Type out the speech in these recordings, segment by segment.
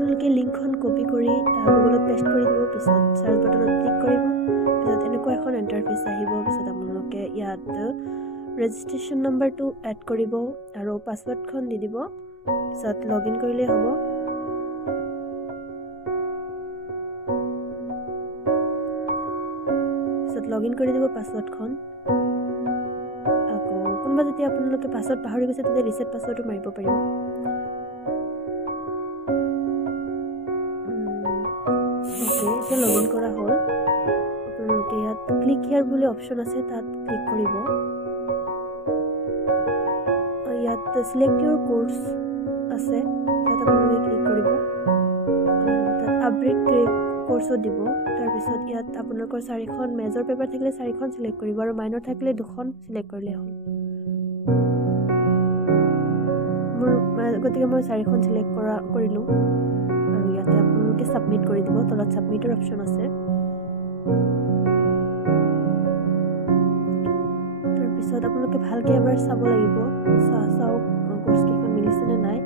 আপোনালোকে লিংকখন কপি কৰি গুগলত পেষ্ট কৰি দিব পিছত সাৰ্চ বাটনত ক্লিক কৰিব পিছত এনেকুৱা এখন ইন্টাৰফেস আহিব পিছত আপোনালোকে ইয়াত ৰেজিষ্ট্ৰেচন নাম্বাৰটো এড কৰিব আৰু পাছৱৰ্ডখন দি দিব পিছত লগইন কৰিলে হ'ব পিছত লগইন কৰি দিব পাছৱৰ্ডখন আকৌ কোনবা যদি আপোনালোকে পাছৱৰ্ড পাহৰি গৈছে তেতিয়া ৰিসেট পাছৱৰ্ডটো মাৰিব পাৰিব ওকে এতিয়া লগইন কৰা হ'ল আপোনালোকে ইয়াত ক্লিক হিয়াৰ বুলি অপচন আছে তাত ক্লিক কৰিব ইয়াত সিলেক্ট ইউৰ কোৰ্স আছে তাত আপোনালোকে ক্লিক কৰিব তাত আপগ্ৰেড কোৰ্সও দিব তাৰ পিছত ইয়াত আপোনালোকৰ 4খন মেজৰ পেপাৰ থাকিলে 4খন সিলেক্ট কৰিব আৰু মাইনৰ থাকিলে 2খন সিলেক্ট কৰিলে হ'ল গতিকে মই 4খন সিলেক্ট কৰিলো আৰু ইয়াতে আপোনালোকে সাবমিট কৰি দিব তলত সাবমিটৰ অপচন আছে তাৰ পিছত আপোনালোকে ভালকে এবাৰ চাব লাগিব চাও কোৰ্স কেখন মিলিছে নে নাই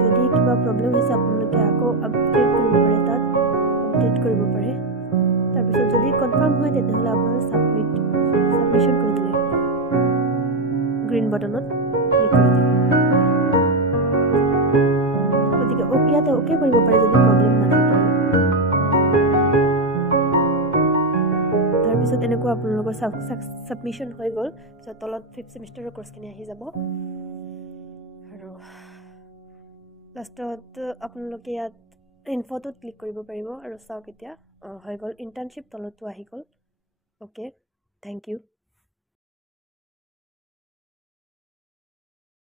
যদি কিবা প্ৰবলেম হৈছে আপোনালোকে আকৌ আপডেট কৰিব পাৰে তাত আপডেট কৰিব পাৰে তাৰ পিছত যদি কনফাৰ্ম হয় তেতিয়াহলে আপোনালোকে সাবমিশন কৰি দিলে গ্ৰীণ বাটনত ক্লিক কৰি দিব গতিকে ইয়াতে ওকে কৰিব পাৰে যদি প্ৰবলেম নাথাকে তাৰ পিছত এনেকুৱা আপোনালোকৰ সাবমিশন হৈ গ'ল পিছত তলত 5th সেমিষ্টাৰৰ কোৰ্সখিনি আহি যাব আৰু লাষ্টত আপোনালোকে ইয়াত ইনফটোত ক্লিক কৰিব পাৰিব আৰু চাওক এতিয়া হৈ গ'ল ইন্টাৰ্নশিপ তলতো আহি গ'ল ওকে থ্যাংক ইউ